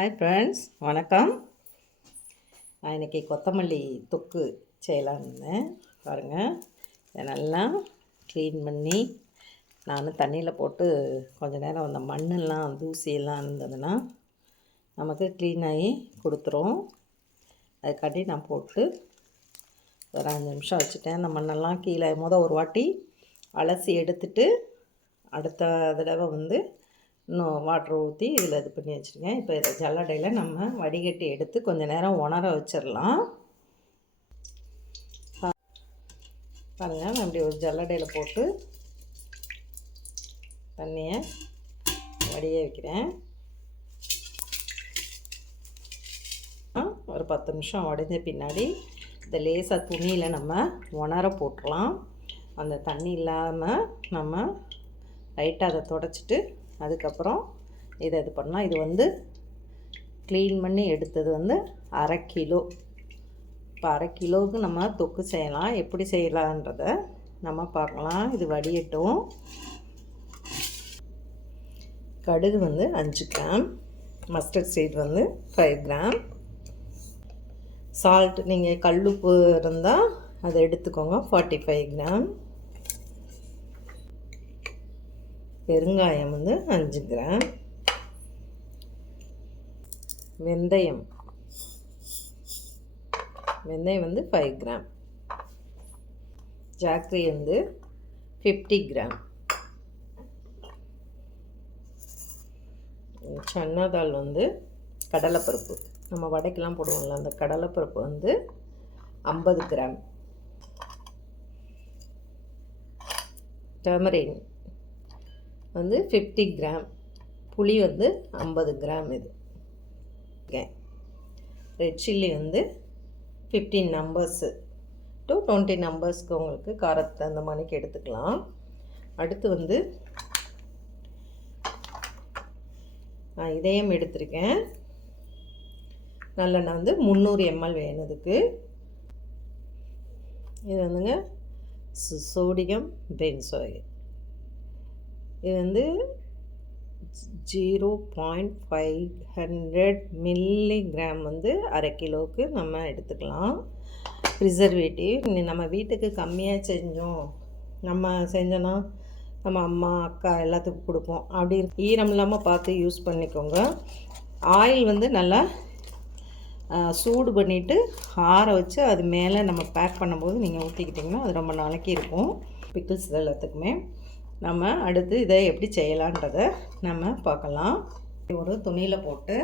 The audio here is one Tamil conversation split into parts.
ஹாய் ஃப்ரெண்ட்ஸ், வணக்கம். நான் இன்றைக்கி கொத்தமல்லி தொக்கு செய்யலான்னு பாருங்கள். இதை நல்லா க்ளீன் பண்ணி நான் தண்ணியில் போட்டு கொஞ்சம் நேரம் அந்த மண்ணெல்லாம் தூசியெல்லாம் இருந்ததுன்னா நமக்கு க்ளீன் ஆகி கொடுத்துரும். அதுக்காட்டி நான் போட்டு ஒரு 5 நிமிஷம் வச்சுட்டேன். அந்த மண்ணெல்லாம் கீழே ஒரு வாட்டி அலசி எடுத்துட்டு அடுத்த தடவை இன்னும் வாட்டர் ஊற்றி இதில் இது பண்ணி வச்சுருக்கேன். இப்போ இதை ஜல்லடையில் நம்ம வடிகட்டி எடுத்து கொஞ்சம் நேரம் உணர வச்சிடலாம். பாருங்கள், நான் இப்படி ஒரு ஜல்லடையில் போட்டு தண்ணியை வடிய வைக்கிறேன். ஒரு 10 நிமிஷம் வடிஞ்ச பின்னாடி இந்த லேசாக துணியில் நம்ம உணர போட்டுடலாம். அந்த தண்ணி இல்லாமல் நம்ம லைட்டாக அதை தொடச்சிட்டு அதுக்கப்புறம் இதை இது பண்ணலாம். இது க்ளீன் பண்ணி எடுத்தது 1/2 கிலோ. இப்போ 1/2 கிலோவுக்கு நம்ம தொக்கு செய்யலாம். எப்படி செய்யலான்றதை நம்ம பார்க்கலாம். இது வடியட்டும். கடுகு 5 gram, mustard seed 5 gram, salt நீங்கள் கல்லுப்பு இருந்தால் அதை எடுத்துக்கோங்க 45 கிராம், பெருங்காயம் 5 கிராம், வெந்தயம் 5 கிராம், ஜாக்ரி 50 கிராம், சன்னா தால் கடலைப்பருப்பு நம்ம வடைக்கெல்லாம் போடுவோம்ல, அந்த கடலைப்பருப்பு 50 கிராம், டர்மரின் 50 கிராம், புளி 50 கிராம். இது ரெட் சில்லி 15 நம்பர்ஸு டு 20 நம்பர்ஸ்க்கு உங்களுக்கு காரத்தை அந்த மாதிரிக்கு எடுத்துக்கலாம். அடுத்து நான் இதயம் எடுத்திருக்கேன். நல்லெண்ணெய் 300 ml வேணுதுக்கு. இது சோடியம் பென்சோயில். இது 0.500 மில்லிகிராம் 1/2 கிலோவுக்கு நம்ம எடுத்துக்கலாம். ப்ரிசர்வேட்டிவ் நம்ம வீட்டுக்கு கம்மியாக நம்ம செஞ்சோன்னா நம்ம அம்மா அக்கா எல்லாத்துக்கும் கொடுப்போம். அப்படி ஈரம் இல்லாமல் பார்த்து யூஸ் பண்ணிக்கோங்க. ஆயில் நல்லா சூடு பண்ணிவிட்டு ஆற வச்சு அது மேலே நம்ம பேக் பண்ணும்போது நீங்கள் ஊற்றிக்கிட்டிங்கன்னா அது ரொம்ப நாளைக்கு இருக்கும். பிக்கிள்ஸ் எல்லாத்துக்குமே நம்ம அடுத்து இதை எப்படி செய்யலான்றதை நம்ம பார்க்கலாம். ஒரு துணியில் போட்டு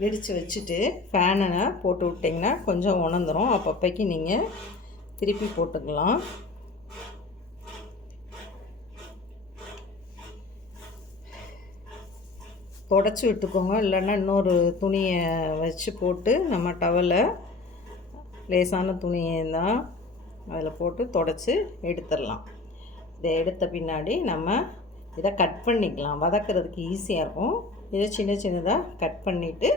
விரித்து வச்சுட்டு ஃபேனை போட்டு விட்டிங்கன்னா கொஞ்சம் உணர்ந்துடும். அப்பப்போக்கி நீங்கள் திருப்பி போட்டுக்கலாம். தொடச்சி விட்டுக்கோங்க. இல்லைன்னா இன்னொரு துணியை வச்சு போட்டு நம்ம டவலை லேசான துணியை தான் அதில் போட்டு தொடச்சி எடுத்துடலாம். இதை எடுத்த பின்னாடி நம்ம இதை கட் பண்ணிக்கலாம். வதக்கிறதுக்கு ஈஸியாக இருக்கும். இதை சின்ன சின்னதாக கட் பண்ணிவிட்டு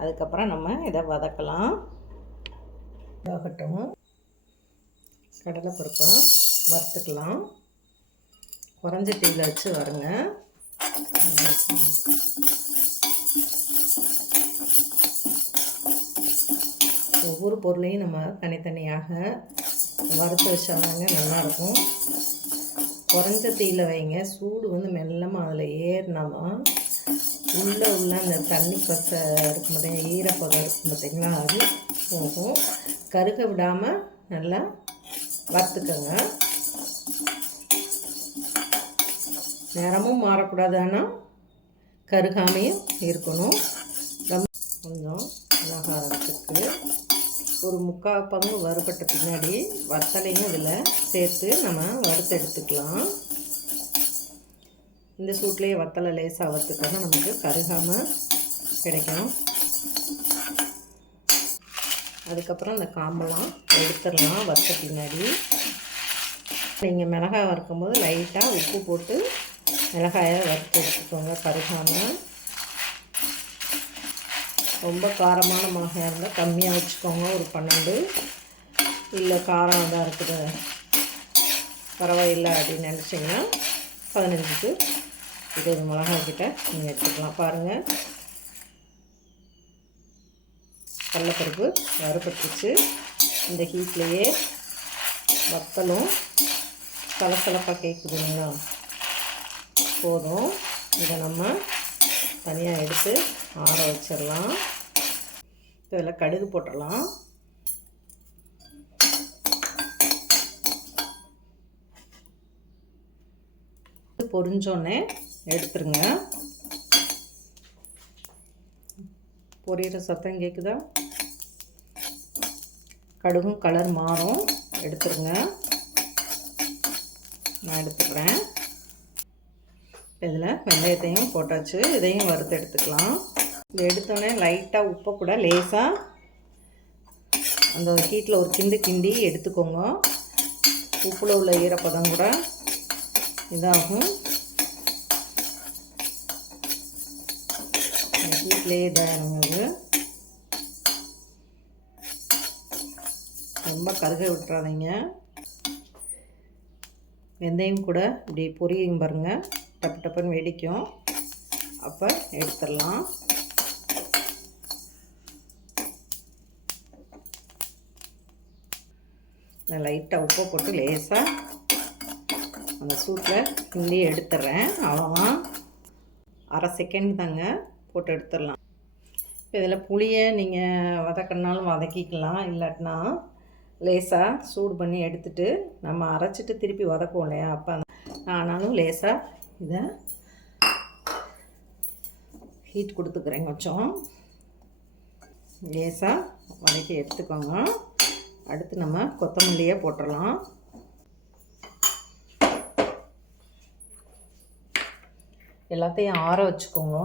அதுக்கப்புறம் நம்ம இதை வதக்கலாம். இதாகட்டும். கடலைப்பருப்பை வறுத்துக்கலாம். குறைஞ்ச தீயில் வச்சு வருங்க. ஒவ்வொரு பொருளையும் நம்ம தனித்தனியாக வறுத்து வச்சாதாங்க நல்லாயிருக்கும். குறைஞ்ச தீயில் வைங்க. சூடு மெல்லமாக அதில் ஏறினாதான் உள்ள அந்த தண்ணி பசை இருக்கும் பார்த்தீங்களா, ஈரப்பதம் இருக்கும் பார்த்தீங்களா, அது போகும். கருக விடாமல் நல்லா வறுத்துக்கோங்க. நேரமும் மாறக்கூடாது, ஆனால் கருகாமையும் இருக்கணும். கொஞ்சம் மிளகாரத்துக்கு ஒரு 3/4 பங்கு வறுபட்ட பின்னாடி வத்தலையும் இதில் சேர்த்து நம்ம வறுத்து எடுத்துக்கலாம். இந்த சூட்லேயே வத்தலை லேசாக வறுத்துட்டோன்னா நமக்கு கருகாமல் கிடைக்கும். அதுக்கப்புறம் இந்த காம்பெல்லாம் எடுத்துடலாம். வறுத்த பின்னாடி நீங்கள் மிளகாய் வறுக்கும்போது லைட்டாக உப்பு போட்டு மிளகாயை வறுத்து எடுத்துக்கோங்க கருகாமல். ரொம்ப காரமான மிளகாய் இருந்தால் கம்மியாக வச்சுக்கோங்க. ஒரு 12. இல்லை காரம் தான் இருக்குது பரவாயில்லை அப்படின்னு நினச்சிங்கன்னா 15க்கு இது மிளகாய்க்கிட்ட நீங்கள் எடுத்துக்கலாம். பாருங்கள், கடலைப்பருப்பு வறுபட்டுருச்சு. இந்த ஹீட்லேயே வத்தலும் சலசலப்பாக கேட்குதுங்களா, போதும். இதை நம்ம தனியாக எடுத்து ஆற வச்சிடலாம். இதில் கடுகு போட்டுடலாம். பொரிஞ்சோடனே எடுத்துருங்க. பொரியிற சத்தம் கேட்குதா? கடுகும் கலர் மாறும், எடுத்துருங்க. நான் எடுத்துக்கிறேன். இதில் வெந்தயத்தையும் போட்டாச்சு. இதையும் வறுத்து எடுத்துக்கலாம். இது எடுத்தோடனே லைட்டாக உப்பை கூட லேசாக அந்த ஹீட்டில் ஒரு கிண்டி எடுத்துக்கோங்க. உப்பில் உள்ள ஈரப்பதம் கூட இதாகும். ஹீட்லேயே இதாகுது. ரொம்ப கருக விட்டுறாதீங்க. வெந்தயம் கூட இப்படி பொரியும் பாருங்கள், டப்பு டப்புன்னு வெடிக்கும். அப்போ எடுத்துடலாம். லைட்டாக உப்பை போட்டு லேசாக அந்த சூட்டில் கிண்டி எடுத்துடுறேன். அவ்வளோதான், அரை செகண்ட் தாங்க, போட்டு எடுத்துடலாம். இப்போ இதில் புளியை நீங்கள் வதக்கினாலும் வதக்கிக்கலாம், இல்லாட்டினா லேசாக சூடு பண்ணி எடுத்துகிட்டு நம்ம அரைச்சிட்டு திருப்பி வதக்குவோம் இல்லையா, அப்போ ஆனாலும் லேசாக இதை ஹீட் கொடுத்துக்கிறேன். கொஞ்சம் லேசாக வதக்கி எடுத்துக்கோங்க. அடுத்து நம்ம கொத்தமல்லியை போட்டுடலாம். எல்லாத்தையும் ஆற வச்சுக்கோங்க.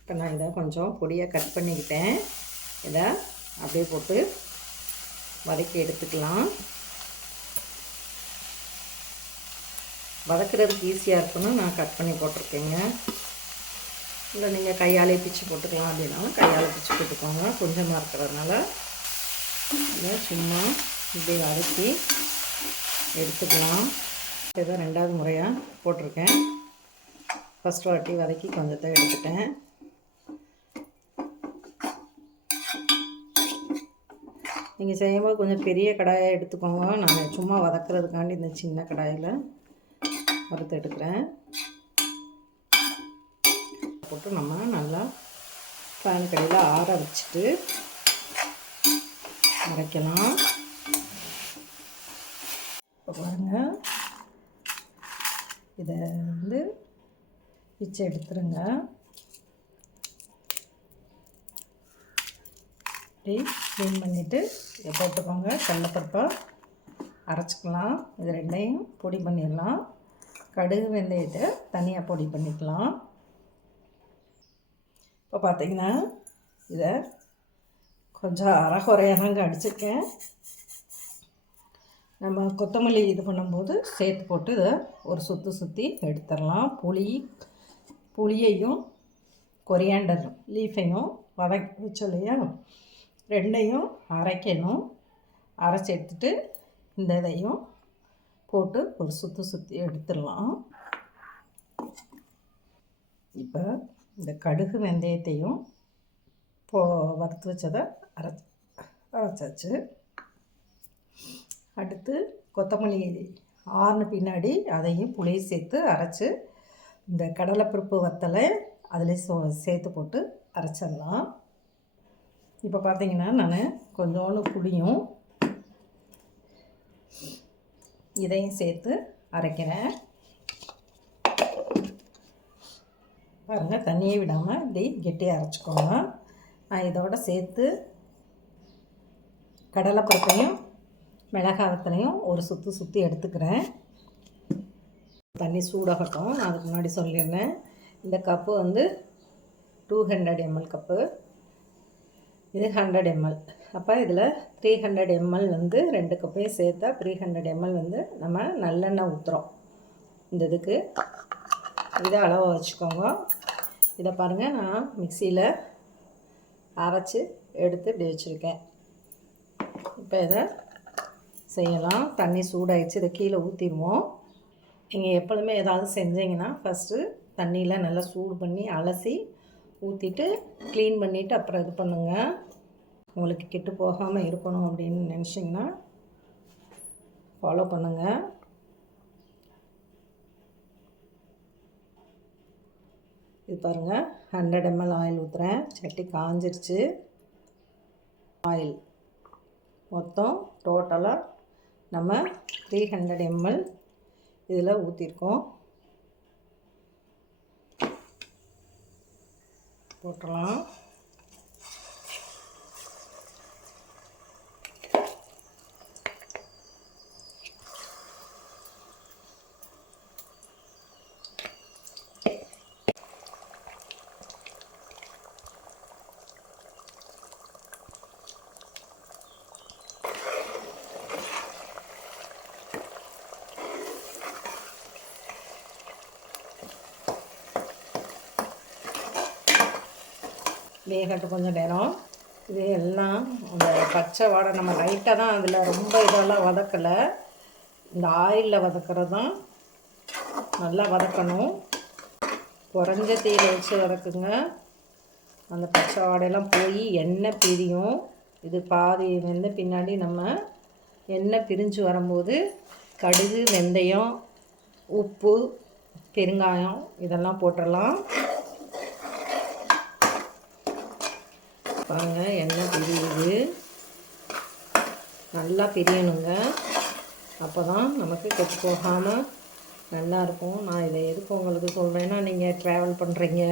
இப்போ நான் இதை கொஞ்சம் பொடியாக கட் பண்ணிக்கிட்டேன். இதை அப்படியே போட்டு வதக்கி எடுத்துக்கலாம். வதக்கிறதுக்கு ஈஸியாக இருக்குன்னு நான் கட் பண்ணி போட்டிருக்கேங்க. இல்லை நீங்கள் கையாலே பிச்சு போட்டுக்கலாம் அப்படின்னாலும் கையால் பிச்சு போட்டுக்கோங்க. கொஞ்சமாக இருக்கிறதுனால இதை சும்மா இப்படி வதக்கி எடுத்துக்கலாம். இதை ரெண்டாவது முறையாக போட்டிருக்கேன். ஃபஸ்ட் வாட்டி வதக்கி கொஞ்சத்தை எடுத்துட்டேன். நீங்கள் செய்யும்போது கொஞ்சம் பெரிய கடாயை எடுத்துக்கோங்க. நான் சும்மா வதக்கிறதுக்காண்டி இந்த சின்ன கடாயில் வறுத்து எடுக்கிறேன். போட்டு நம்ம நல்லா ஃபேன் கடையில் ஆற வச்சுட்டு அரைக்கலாம். இப்போ பாருங்கள், இதை பிச்சு எடுத்துருங்க. இப்படி க்ளீன் பண்ணிவிட்டு இதை போட்டுக்கோங்க. கடலைப்பருப்பாக அரைச்சிக்கலாம். இது ரெண்டையும் பொடி பண்ணிடலாம். கடுகு வெந்தயத்தை தனியாக பொடி பண்ணிக்கலாம். இப்போ பார்த்திங்கன்னா இதை கொஞ்சம் அரைகுறையாக தாங்க அடிச்சிருக்கேன். நம்ம கொத்தமல்லி இது பண்ணும்போது சேர்த்து போட்டு இதை ஒரு சுற்றி எடுத்துடலாம். புளியையும் கொரியாண்டர் லீஃபையும் வதக்கி வச்சோம் இல்லையா, ரெண்டையும் அரைக்கணும். அரைச்சி எடுத்துட்டு இந்த இதையும் போட்டு ஒரு சுற்றி எடுத்துடலாம். இப்போ இந்த கடுகு வெந்தயத்தையும் வறுத்து வச்சதை அரைச்சாச்சு. அடுத்து கொத்தமல்லி ஆறுன பின்னாடி அதையும் புளியை சேர்த்து அரைச்சி இந்த கடலைப்பருப்பு வத்தலை அதில் சேர்த்து போட்டு அரைச்சிடலாம். இப்போ பார்த்திங்கன்னா நான் கொஞ்சோண்டு புளியும் இதையும் சேர்த்து அரைக்கிறேன். பாருங்கள், தண்ணியே விடாமல் இப்படி கெட்டியாக அரைச்சிக்கோங்க. நான் இதோட சேர்த்து கடலைப்பருப்பையும் மிளகாய் வத்தலையும் ஒரு சுற்றி எடுத்துக்கிறேன். தண்ணி சூடாகட்டும். நான் அதுக்கு முன்னாடி சொல்லியிருந்தேன், இந்த கப்பு 200 ml கப்பு, இது 100 ml. அப்போ இதில் 300 ml 2 கப்பையும் சேர்த்தா 300 ml நம்ம நல்லெண்ணெய் ஊற்றுறோம். இந்த இதுக்கு இதை அளவை வச்சுக்கோங்க. இதை பாருங்கள், நான் மிக்சியில் அரைச்சி எடுத்து இப்படி வச்சுருக்கேன். இப்போ இதை செய்யலாம். தண்ணி சூடாகிடுச்சு. இதை கீழே ஊற்றிடுவோம். நீங்கள் எப்பொழுதுமே ஏதாவது செஞ்சீங்கன்னா ஃபஸ்ட்டு தண்ணியில் நல்லா சூடு பண்ணி அலசி ஊற்றிட்டு க்ளீன் பண்ணிவிட்டு அப்புறம் இது பண்ணுங்கள். உங்களுக்கு கெட்டு போகாமல் இருக்கணும் அப்படின்னு நினச்சிங்கன்னா ஃபாலோ பண்ணுங்கள். இது பாருங்கள், 100 ml ஆயில் ஊற்றுறேன். சட்டி காஞ்சிருச்சு. ஆயில் மொத்தம் டோட்டலாக நம்ம 300 ml இதில் ஊற்றிருக்கோம். போட்டுடலாம். வேகட்டும் கொஞ்சம் நேரம். இது எல்லாம் அந்த பச்சை வாடை நம்ம லைட்டாக தான், அதில் ரொம்ப இதெல்லாம் வதக்கலை. இந்த ஆயிலில் வதக்கிறது தான் நல்லா வதக்கணும். குறைஞ்ச தீயில் வச்சு வதக்குங்க. அந்த பச்சை வாடையெல்லாம் போய் எண்ணெய் பிரியும். இது பாதி வெந்த பின்னாடி நம்ம எண்ணெய் பிரிஞ்சு வரும்போது கடுகு, வெந்தயம், உப்பு, பெருங்காயம் இதெல்லாம் போட்டுடலாம். பாருங்கள், எண்ணெய் பிரியுது. நல்லா பிரியணுங்க. அப்போ தான் நமக்கு கெட்டு போகாமல் நல்லாயிருக்கும். நான் இதை எதுக்கு உங்களுக்கு சொல்கிறேன்னா, நீங்கள் ட்ராவல் பண்ணுறீங்க,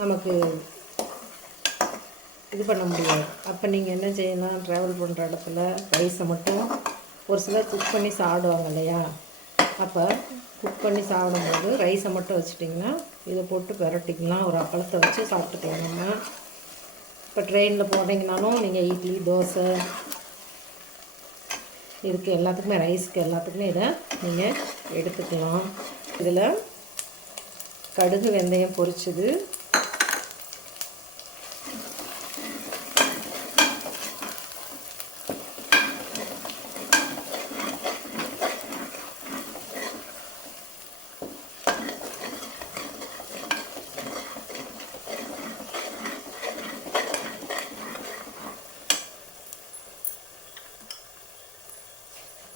நமக்கு இது பண்ண முடியாது. அப்போ நீங்கள் என்ன செய்யலாம், ட்ராவல் பண்ணுற இடத்துல ரைஸை மட்டும் ஒரு சிலர் குக் பண்ணி சாப்பிடுவாங்க இல்லையா, அப்போ குக் பண்ணி சாப்பிடும்போது ரைஸை மட்டும் வச்சுட்டிங்கன்னா இதை போட்டு பெரட்டிக்கலாம். ஒரு அப்பளத்தை வச்சு சாப்பிட்டுக்கலாம். நம்ம இப்போ ட்ரெயினில் போனீங்கனாலும் நீங்கள் இட்லி, தோசை இதுக்கு எல்லாத்துக்குமே, ரைஸுக்கு எல்லாத்துக்குமே இதை நீங்கள் எடுத்துக்கலாம். இதில் கடுகு, வெந்தயம் பொரிச்சது,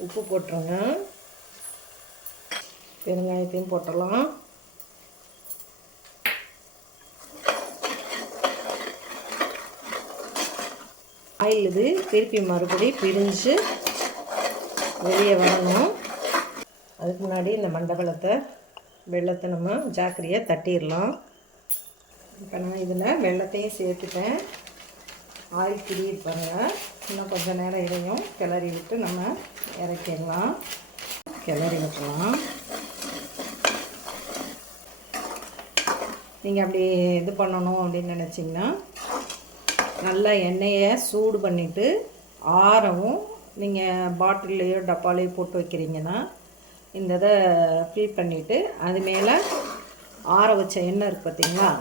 உப்பு போட்டுருங்க. பெருங்காயத்தையும் போட்டுடலாம். ஆயில் இது திருப்பி மறுபடி பிரிஞ்சு வெளியே வரணும். அதுக்கு முன்னாடி இந்த வெள்ளத்தை நம்ம ஜாக்கிரதையாக தட்டிடலாம். இப்போ நான் இதில் வெள்ளத்தையும் சேர்த்துட்டேன். ஆயில் பிரியிருப்பாங்க. இன்னும் கொஞ்சம் நேரம் இதையும் கிளறி விட்டு நம்ம இறக்கிடலாம். கிளறி விட்டுலாம். நீங்கள் அப்படி இது பண்ணணும் அப்படின்னு நினச்சிங்கன்னா, நல்லா எண்ணெயை சூடு பண்ணிவிட்டு ஆறவும், நீங்கள் பாட்டிலையோ டப்பாலையோ போட்டு வைக்கிறீங்கன்னா இந்த இதை ஃபில் பண்ணிவிட்டு அது மேலே ஆற வச்ச எண்ணெய் இருக்குது பார்த்திங்களா,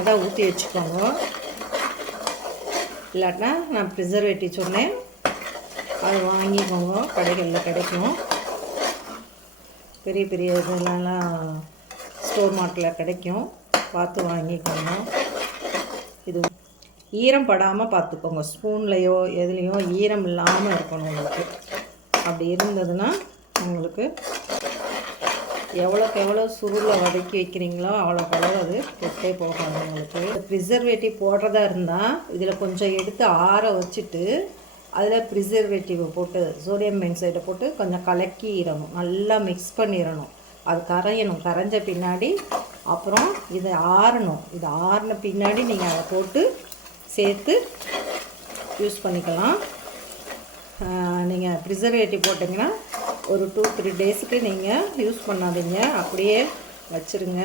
அதை ஊற்றி வச்சுக்கோங்க. இல்லாட்டினா நான் ப்ரிசர்வேட்டிவ் சொன்னேன், அது வாங்கிக்கோங்க. கடைகளில் கிடைக்கும். பெரிய பெரிய இதெல்லாம் ஸ்டோர் மார்ட்டில் கிடைக்கும். பார்த்து வாங்கிக்கோங்க. இது ஈரம் படாமல் பார்த்துக்கோங்க. ஸ்பூன்லேயோ எதுலேயோ ஈரம் இல்லாமல் இருக்கணும் உங்களுக்கு. அப்படி இருந்ததுன்னா உங்களுக்கு எவ்வளோக்கு எவ்வளோ சுருளை வதக்கி வைக்கிறீங்களோ அவ்வளோக்கு அவ்வளோ அது கெட்டே போகாது. உங்களுக்கு ப்ரிசர்வேட்டிவ் போடுறதா இருந்தால் இதில் கொஞ்சம் எடுத்து ஆற வச்சுட்டு அதில் ப்ரிசர்வேட்டிவ் போட்டு சோடியம் பென்சைடை போட்டு கொஞ்சம் கலக்கிடணும். நல்லா மிக்ஸ் பண்ணிடணும். அது கரையணும். கரைஞ்ச பின்னாடி அப்புறம் இதை ஆறணும். இது ஆறின பின்னாடி நீங்கள் அதை போட்டு சேர்த்து யூஸ் பண்ணிக்கலாம். நீங்கள் ப்ரிசர்வேட்டிவ் போட்டிங்கன்னா ஒரு 2-3 டேஸுக்கு நீங்கள் யூஸ் பண்ணாதீங்க. அப்படியே வச்சுருங்க.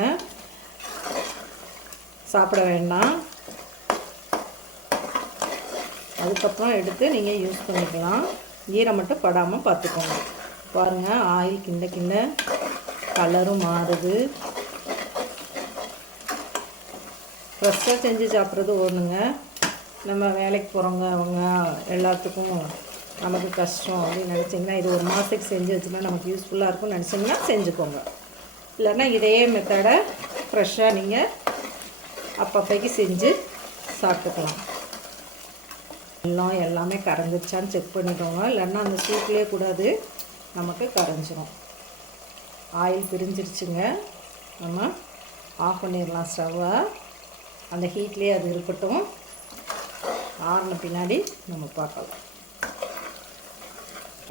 சாப்பிட வேண்டாம். அதுக்கப்புறம் எடுத்து நீங்கள் யூஸ் பண்ணிக்கலாம். ஈரம் மட்டும் படாமல் பார்த்துக்கோங்க. பாருங்கள், ஆயில் கிண்ட கிண்ட கலரும் மாறுது. ஃப்ரெஷ்ஷாக செஞ்சு சாப்பிட்றது ஒன்றுங்க. நம்ம வேலைக்கு போகிறவங்க அவங்க எல்லாத்துக்கும் நமக்கு கஷ்டம் அப்படின்னு நினச்சிங்கன்னா, இது ஒரு மாதத்துக்கு செஞ்சு வச்சுன்னா நமக்கு யூஸ்ஃபுல்லாக இருக்கும்னு நினச்சிங்கன்னா செஞ்சுக்கோங்க. இல்லைன்னா இதே மெத்தடை ஃப்ரெஷ்ஷாக நீங்கள் அப்பப்போக்கு செஞ்சு சாப்பிட்டுக்கலாம். எல்லாம் எல்லாமே கரைஞ்சிருச்சான்னு செக் பண்ணிக்கோங்க. இல்லைன்னா அந்த சூப்லேயே கூடாது நமக்கு கரைஞ்சிரும். ஆயில் பிரிஞ்சிருச்சுங்க. நம்ம ஆஃப் பண்ணிடலாம் ஸ்டவ்வை. அந்த ஹீட்லேயே அது இருக்கட்டும். ஆறின பின்னாடி நம்ம பார்க்கலாம்.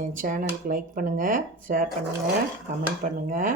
என் சேனலுக்கு லைக் பண்ணுங்கள், ஷேர் பண்ணுங்கள், கமெண்ட் பண்ணுங்கள்.